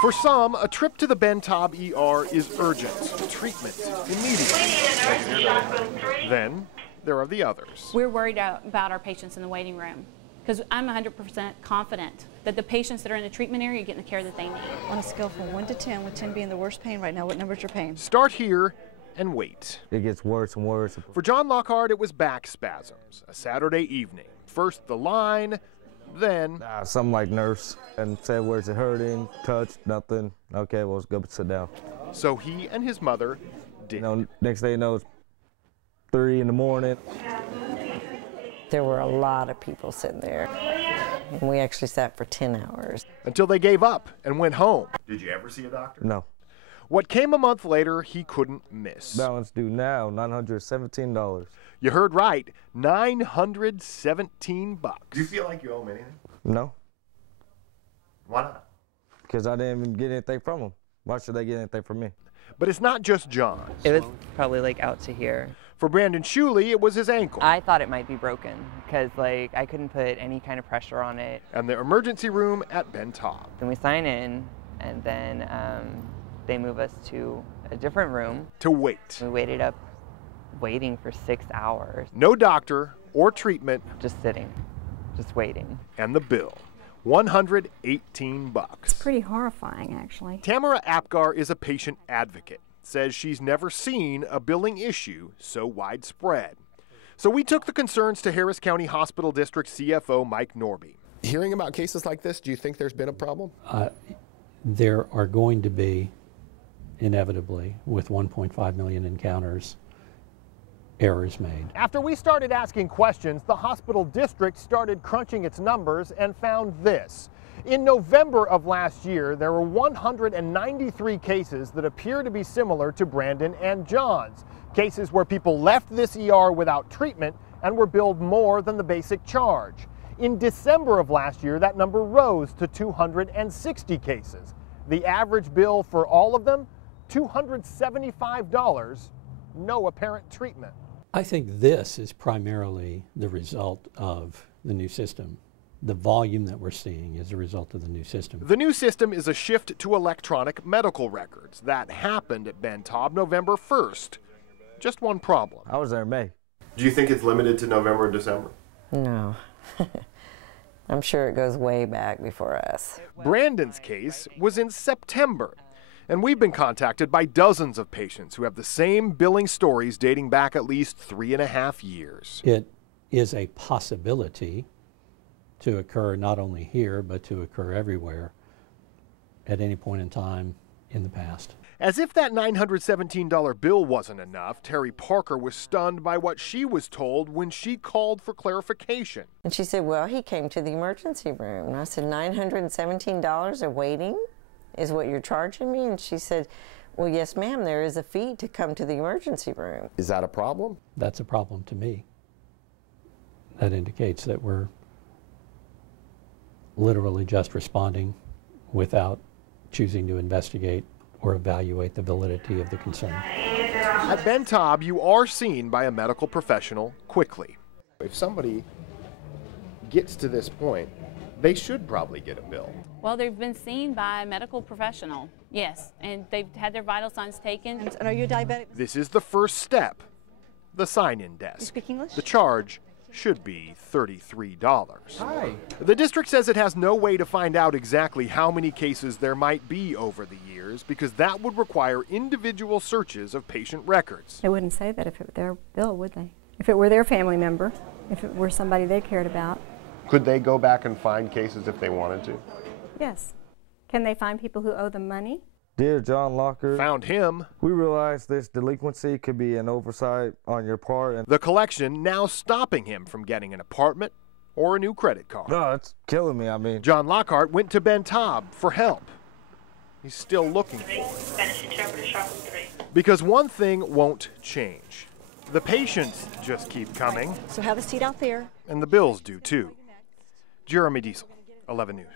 For some, a trip to the Ben Taub ER is urgent, treatment immediate. Then there are the others. We're worried about our patients in the waiting room because I'm 100% confident that the patients that are in the treatment area are getting the care that they need. On a scale from 1 to 10, with 10 being the worst pain right now, what number's your pain? Start here and wait. It gets worse and worse. For John Lockhart, it was back spasms. A Saturday evening. First the line, then... something like nurse, and said, where's it hurting? Touched, nothing. Okay, well, let's go sit down. So he and his mother did. You know, next thing you know, it's 3 in the morning. There were a lot of people sitting there, and we actually sat for 10 hours. Until they gave up and went home. Did you ever see a doctor? No. What came a month later, he couldn't miss. Balance due now, $917. You heard right, $917. Do you feel like you owe him anything? No. Why not? Because I didn't even get anything from him. Why should they get anything from me? But it's not just John. It was probably like out to here. For Brandon Shuley, it was his ankle. I thought it might be broken because like I couldn't put any kind of pressure on it. And the emergency room at Ben Taub. Then we sign in, and then they move us to a different room. To wait. We waited up, waiting for 6 hours. No doctor or treatment. Just sitting, just waiting. And the bill, $118. It's pretty horrifying, actually. Tamara Apgar is a patient advocate. Says she's never seen a billing issue so widespread. So we took the concerns to Harris County Hospital District CFO Mike Norby. Hearing about cases like this, do you think there's been a problem? There are going to be, inevitably, with 1.5 million encounters, errors made. After we started asking questions, the hospital district started crunching its numbers and found this. In November of last year, there were 193 cases that appear to be similar to Brandon and John's. Cases where people left this ER without treatment and were billed more than the basic charge. In December of last year, that number rose to 260 cases. The average bill for all of them, $275, no apparent treatment. I think this is primarily the result of the new system. The volume that we're seeing is a result of the new system. The new system is a shift to electronic medical records. That happened at Ben Taub November 1st. Just one problem. I was there in May. Do you think it's limited to November and December? No. I'm sure it goes way back before us. Brandon's case was in September. And we've been contacted by dozens of patients who have the same billing stories dating back at least 3.5 years. It is a possibility to occur not only here, but to occur everywhere at any point in time in the past. As if that $917 bill wasn't enough, Terry Parker was stunned by what she was told when she called for clarification. And she said, well, he came to the emergency room. And I said, $917 of waiting is what you're charging me? And she said, well, yes, ma'am, there is a fee to come to the emergency room. Is that a problem? That's a problem to me. That indicates that we're literally just responding without choosing to investigate or evaluate the validity of the concern. At Ben Taub, you are seen by a medical professional quickly. If somebody gets to this point, they should probably get a bill. Well, they've been seen by a medical professional, yes, and they've had their vital signs taken. And are you diabetic? This is the first step, the sign-in desk. You speak English? The charge should be $33. Hi. The district says it has no way to find out exactly how many cases there might be over the years because that would require individual searches of patient records. They wouldn't say that if it were their bill, would they? If it were their family member, if it were somebody they cared about. Could they go back and find cases if they wanted to? Yes. Can they find people who owe them money? Dear John Lockhart, Found him. we realize this delinquency could be an oversight on your part. And The collection now stopping him from getting an apartment or a new credit card. no, it's killing me. I mean, John Lockhart went to Ben Taub for help. He's still looking for it. Because one thing won't change. The patients just keep coming, So have a seat out there. and the bills do too. Jeremy Desel, 11 News.